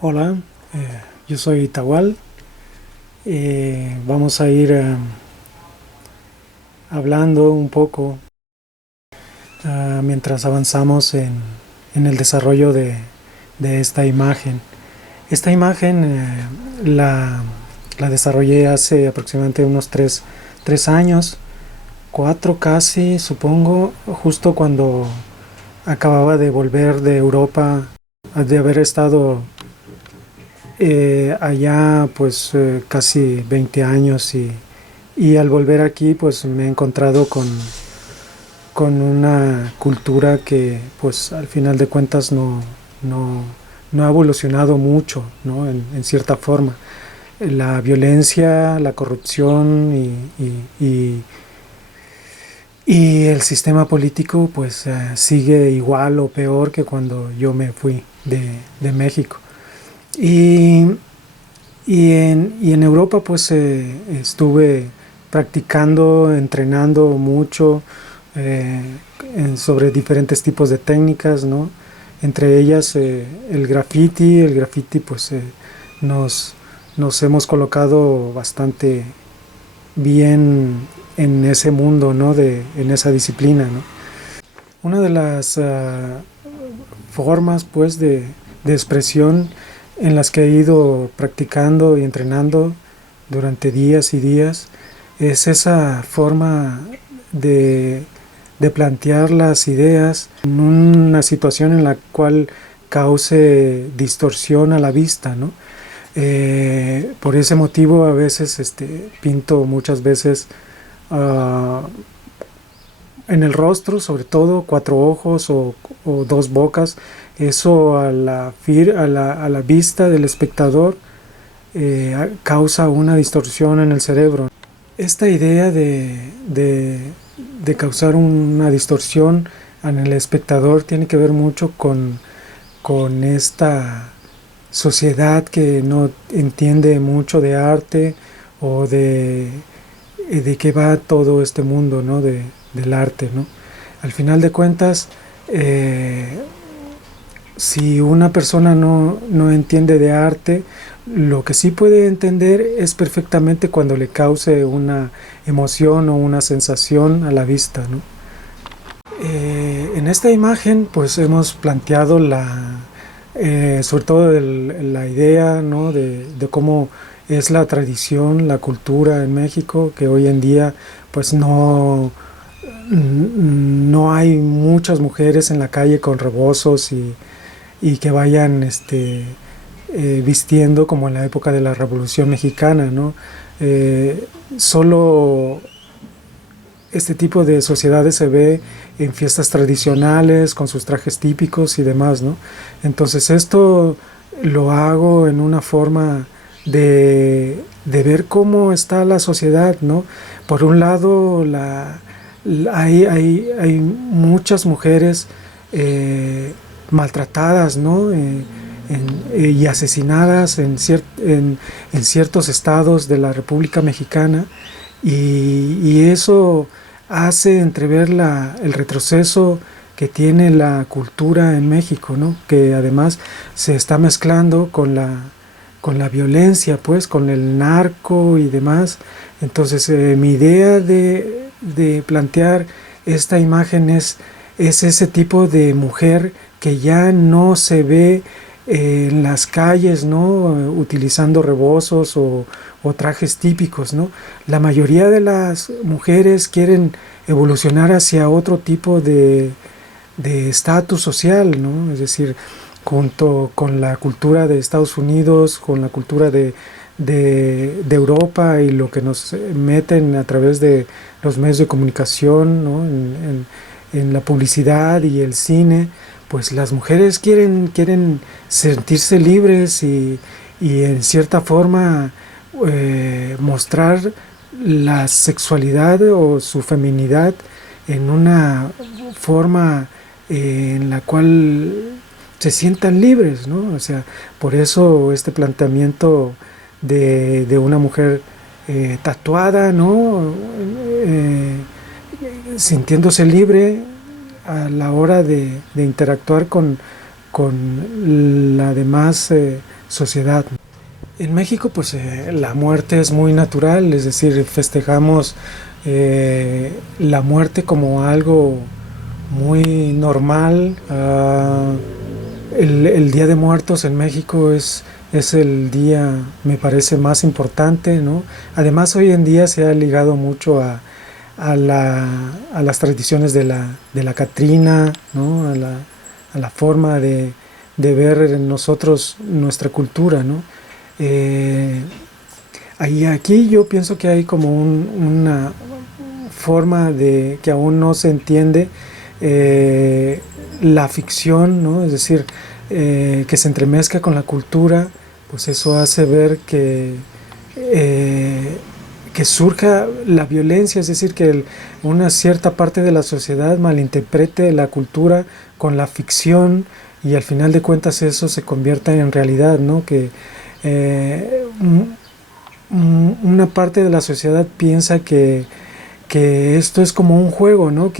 Hola, yo soy Itahual. Vamos a ir hablando un poco mientras avanzamos en el desarrollo de esta imagen. Esta imagen la desarrollé hace aproximadamente unos tres años, cuatro casi, supongo, justo cuando acababa de volver de Europa, de haber estado allá pues casi 20 años y al volver aquí pues me he encontrado con una cultura que pues al final de cuentas no ha evolucionado mucho, ¿no? En cierta forma. La violencia, la corrupción y el sistema político pues sigue igual o peor que cuando yo me fui de México. Y, y en Europa pues estuve practicando, entrenando mucho eh, sobre diferentes tipos de técnicas, ¿no? Entre ellas el graffiti. El graffiti pues nos, nos hemos colocado bastante bien en ese mundo, ¿no? En esa disciplina, ¿no? Una de las formas pues de expresión en las que he ido practicando y entrenando durante días y días es esa forma de, de plantear las ideas en una situación en la cual cause distorsión a la vista, ¿no? Por ese motivo a veces pinto muchas veces uh, en el rostro, sobre todo, cuatro ojos o dos bocas. Eso a la vista del espectador causa una distorsión en el cerebro. Esta idea de causar una distorsión en el espectador tiene que ver mucho con esta sociedad que no entiende mucho de arte o de qué va todo este mundo, ¿no? Del arte, ¿no? Al final de cuentas, si una persona no entiende de arte, lo que sí puede entender es perfectamente cuando le cause una emoción o una sensación a la vista, ¿no? En esta imagen pues hemos planteado sobre todo la idea, ¿no? De cómo es la tradición, la cultura en México, que hoy en día pues no hay muchas mujeres en la calle con rebozos y que vayan vistiendo como en la época de la Revolución Mexicana, ¿no? Solo este tipo de sociedades se ve en fiestas tradicionales, con sus trajes típicos y demás, ¿no? Entonces esto lo hago en una forma de ver cómo está la sociedad, ¿no? Por un lado, hay muchas mujeres maltratadas, ¿no? Y asesinadas en ciertos estados de la República Mexicana, y eso hace entrever el retroceso que tiene la cultura en México, ¿no? Que además se está mezclando con la violencia, pues, con el narco y demás. Entonces mi idea de plantear esta imagen es ese tipo de mujer que ya no se ve en las calles, ¿no? Utilizando rebozos o trajes típicos, ¿no? La mayoría de las mujeres quieren evolucionar hacia otro tipo de estatus social, ¿no? Es decir, junto con la cultura de Estados Unidos, con la cultura de Europa y lo que nos meten a través de los medios de comunicación, ¿no? En la publicidad y el cine, pues las mujeres quieren sentirse libres y en cierta forma mostrar la sexualidad o su feminidad en una forma en la cual se sientan libres, ¿no? O sea, por eso este planteamiento de una mujer tatuada, ¿no? Eh, Sintiéndose libre a la hora de interactuar con la demás sociedad. En México, pues la muerte es muy natural, es decir, festejamos la muerte como algo muy normal. El Día de Muertos en México es el día, me parece, más importante, ¿no? Además, hoy en día se ha ligado mucho a las tradiciones de la Catrina, ¿no? A la forma de ver en nosotros nuestra cultura, ¿no? Eh, Aquí yo pienso que hay como una forma de que aún no se entiende eh, la ficción, ¿no? Es decir, que se entremezcla con la cultura, pues eso hace ver eh, que surja la violencia, es decir, que una cierta parte de la sociedad malinterprete la cultura con la ficción y al final de cuentas eso se convierta en realidad, ¿no? Que eh, una parte de la sociedad piensa que esto es como un juego, ¿no?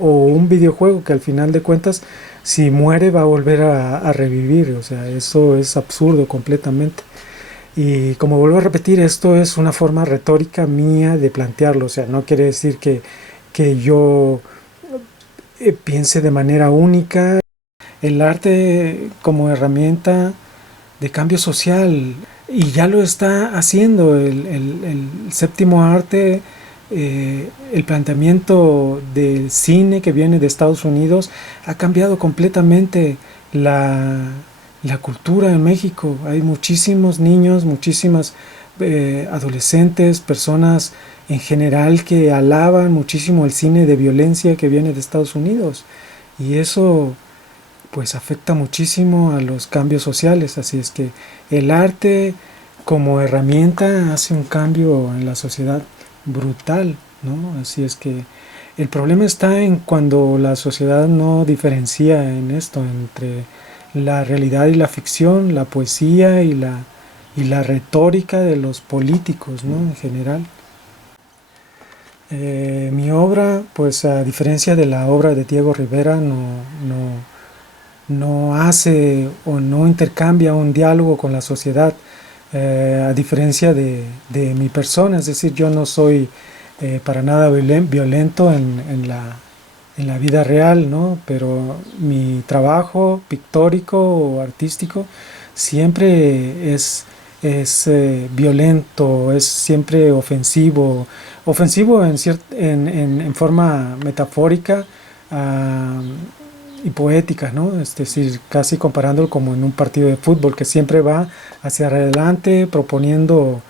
O un videojuego que al final de cuentas, si muere va a volver a revivir. O sea, eso es absurdo completamente. Y como vuelvo a repetir, esto es una forma retórica mía de plantearlo. O sea, no quiere decir que yo piense de manera única. El arte como herramienta de cambio social y ya lo está haciendo el séptimo arte, el planteamiento del cine que viene de Estados Unidos ha cambiado completamente la cultura en México. Hay muchísimos niños, muchísimas adolescentes, personas en general que alaban muchísimo el cine de violencia que viene de Estados Unidos y eso pues afecta muchísimo a los cambios sociales, así es que el arte como herramienta hace un cambio en la sociedad brutal, ¿no? Así es que el problema está en cuando la sociedad no diferencia en esto entre la realidad y la ficción, la poesía y la retórica de los políticos, ¿no? En general. Mi obra, pues a diferencia de la obra de Diego Rivera, no hace o no intercambia un diálogo con la sociedad, a diferencia de mi persona, es decir, yo no soy para nada violento en la vida real, ¿no? Pero mi trabajo pictórico o artístico siempre es violento, es siempre ofensivo, ofensivo en forma metafórica, uh, y poética, ¿no? Es decir, casi comparándolo como en un partido de fútbol que siempre va hacia adelante proponiendo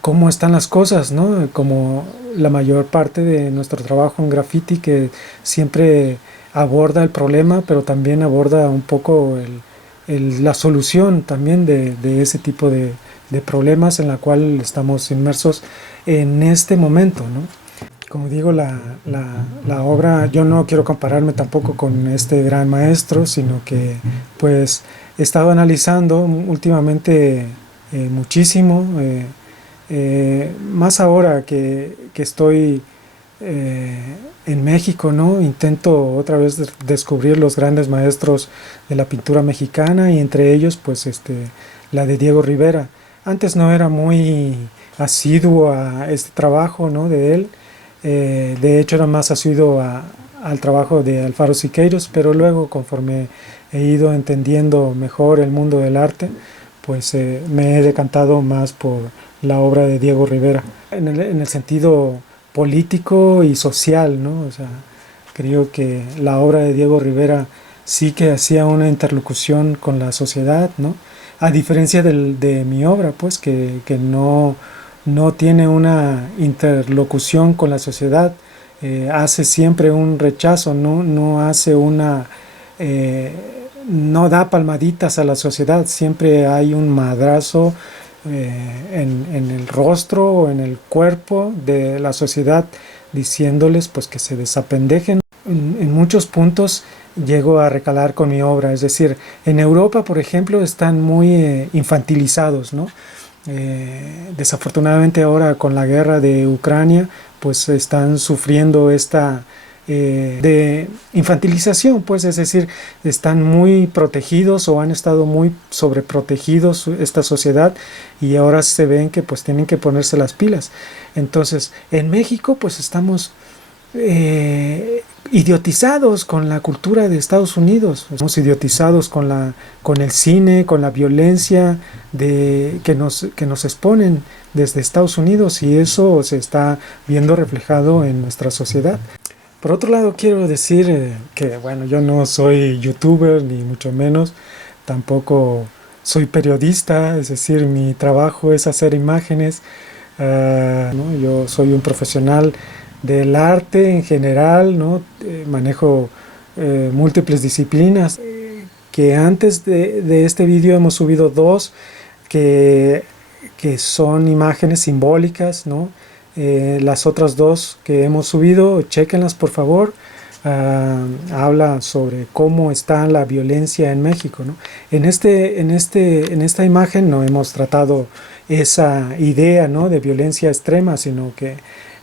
cómo están las cosas, ¿no? Como la mayor parte de nuestro trabajo en graffiti que siempre aborda el problema, pero también aborda un poco la solución también de ese tipo de problemas en la cual estamos inmersos en este momento, ¿no? Como digo, la obra, yo no quiero compararme tampoco con este gran maestro, sino que pues he estado analizando últimamente muchísimo, más ahora que estoy en México, ¿no? Intento otra vez descubrir los grandes maestros de la pintura mexicana y entre ellos pues la de Diego Rivera. Antes no era muy asiduo a este trabajo, ¿no? De él. De hecho era más asiduo al trabajo de Alfaro Siqueiros, pero luego conforme he ido entendiendo mejor el mundo del arte, pues me he decantado más por la obra de Diego Rivera, en el sentido político y social, ¿no? O sea, creo que la obra de Diego Rivera sí que hacía una interlocución con la sociedad, ¿no? A diferencia de mi obra, pues, que no tiene una interlocución con la sociedad, hace siempre un rechazo, no hace eh, no da palmaditas a la sociedad, siempre hay un madrazo en el rostro o en el cuerpo de la sociedad diciéndoles pues que se desapendejen. en muchos puntos llego a recalar con mi obra. Es decir, en Europa, por ejemplo, están muy infantilizados, ¿no? Desafortunadamente ahora con la guerra de Ucrania, pues están sufriendo esta de infantilización, pues es decir, están muy protegidos o han estado muy sobreprotegidos esta sociedad y ahora se ven que pues tienen que ponerse las pilas. Entonces, en México pues estamos idiotizados con la cultura de Estados Unidos, estamos idiotizados con el cine, con la violencia que nos exponen desde Estados Unidos y eso se está viendo reflejado en nuestra sociedad. Por otro lado, quiero decir que, bueno, yo no soy youtuber, ni mucho menos, tampoco soy periodista, es decir, mi trabajo es hacer imágenes, ¿no? Yo soy un profesional del arte en general, ¿no? Manejo múltiples disciplinas, que antes de este vídeo hemos subido dos que son imágenes simbólicas, ¿no? Las otras dos que hemos subido, chéquenlas por favor. Habla sobre cómo está la violencia en México, ¿no? En esta imagen no hemos tratado esa idea, ¿no? De violencia extrema, sino que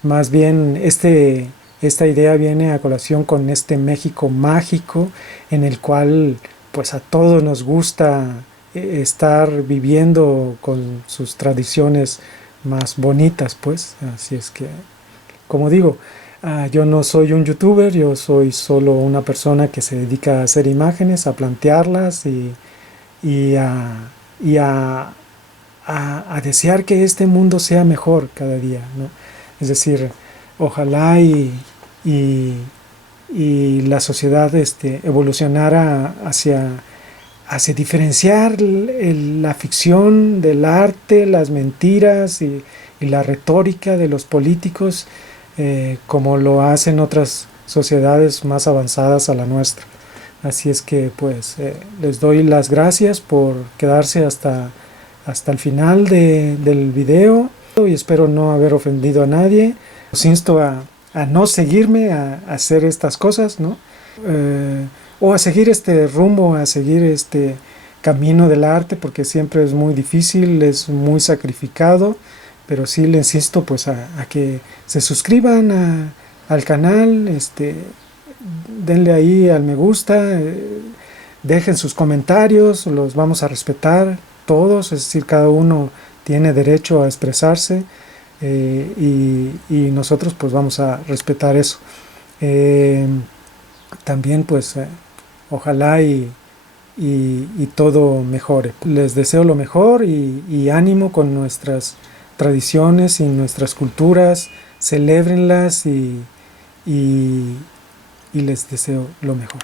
más bien esta idea viene a colación con este México mágico en el cual pues a todos nos gusta estar viviendo con sus tradiciones más bonitas, pues. Así es que, como digo, yo no soy un youtuber, yo soy solo una persona que se dedica a hacer imágenes, a plantearlas y a desear que este mundo sea mejor cada día, ¿no? Es decir, ojalá y la sociedad evolucionara hacia diferenciar la ficción del arte, las mentiras y la retórica de los políticos, como lo hacen otras sociedades más avanzadas a la nuestra. Así es que pues les doy las gracias por quedarse hasta el final del video y espero no haber ofendido a nadie. Los insto a no seguirme a hacer estas cosas, ¿no? O a seguir este rumbo, a seguir este camino del arte, porque siempre es muy difícil, es muy sacrificado, pero sí les insisto pues a que se suscriban al canal, denle ahí al me gusta, dejen sus comentarios, los vamos a respetar todos, es decir, cada uno tiene derecho a expresarse y nosotros pues vamos a respetar eso. También pues ojalá y todo mejore. Les deseo lo mejor y ánimo con nuestras tradiciones y nuestras culturas, celébrenlas y les deseo lo mejor.